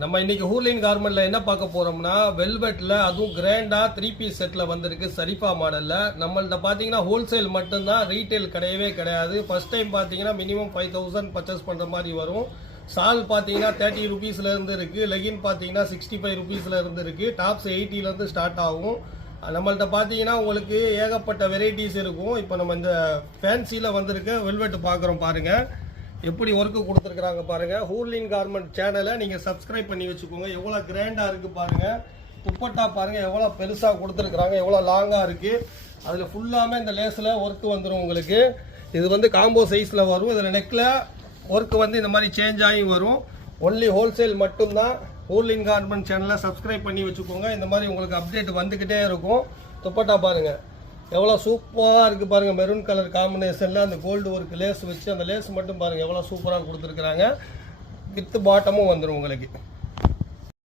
நம்ம இன்னைக்கு ஹூர்லின் கார்மெண்ட்ல என்ன பார்க்க போறோம்னா வெல்வெட்ல அதுவும் கிராண்டா 3 பீஸ் செட்ல வந்திருக்கு சரிஃபா மாடல்ல. நம்மள்ட்ட பாத்தீங்கன்னா ஹோல்சேல் மட்டும்தான், ரீட்டைல் கிடையவே கிடையாது. ஃபர்ஸ்ட் டைம் பாத்தீங்கன்னா மினிமம் 5000 பர்ச்சேஸ் பண்ற மாதிரி வரும். சால் பாத்தீங்கன்னா 30 ருபீஸ்ல இருந்து இருக்கு, லெகின் பாத்தீங்கன்னா 65 ருபீஸ்ல இருந்து இருக்கு, டாப்ஸ் 80ல இருந்து ஸ்டார்ட் ஆகும். நம்மள்ட்ட பாத்தீங்கன்னா உங்களுக்கு ஏகப்பட்ட வெரைட்டிஸ் இருக்கும். இப்போ நம்ம இந்த ஃபேன்சில வந்திருக்க வெல்வெட் பாக்குறோம் பாருங்க, எப்படி ஒர்க்கு கொடுத்துருக்குறாங்க பாருங்க. ஹூர்லின் கார்மெண்ட் சேனலை நீங்கள் சப்ஸ்கிரைப் பண்ணி வச்சுக்கோங்க. எவ்வளோ கிராண்டாக இருக்குது பாருங்க. துப்பட்டா பாருங்க எவ்வளோ பெருசாக கொடுத்துருக்குறாங்க, எவ்வளோ லாங்காக இருக்குது. அதில் ஃபுல்லாமே இந்த லேஸில் ஒர்க்கு வந்துடும் உங்களுக்கு. இது வந்து காம்போ சைஸில் வரும். இதில் நெக்கில் ஒர்க்கு வந்து இந்த மாதிரி சேஞ்ச் ஆகி வரும். ஒன்லி ஹோல்சேல் மட்டும்தான். ஹூர்லின் கார்மெண்ட் சேனலை சப்ஸ்கிரைப் பண்ணி வச்சுக்கோங்க. இந்த மாதிரி உங்களுக்கு அப்டேட் வந்துக்கிட்டே இருக்கும். துப்பட்டா பாருங்கள் எவ்வளோ சூப்பராக இருக்குது பாருங்கள். மெரூன் கலர் காம்பினேஷனில் அந்த கோல்டு ஒர்க் லேஸ் வச்சு, அந்த லேஸ் மட்டும் பாருங்கள் எவ்வளோ சூப்பராக கொடுத்துருக்குறாங்க. வித் பாட்டமும் வந்துடும் உங்களுக்கு.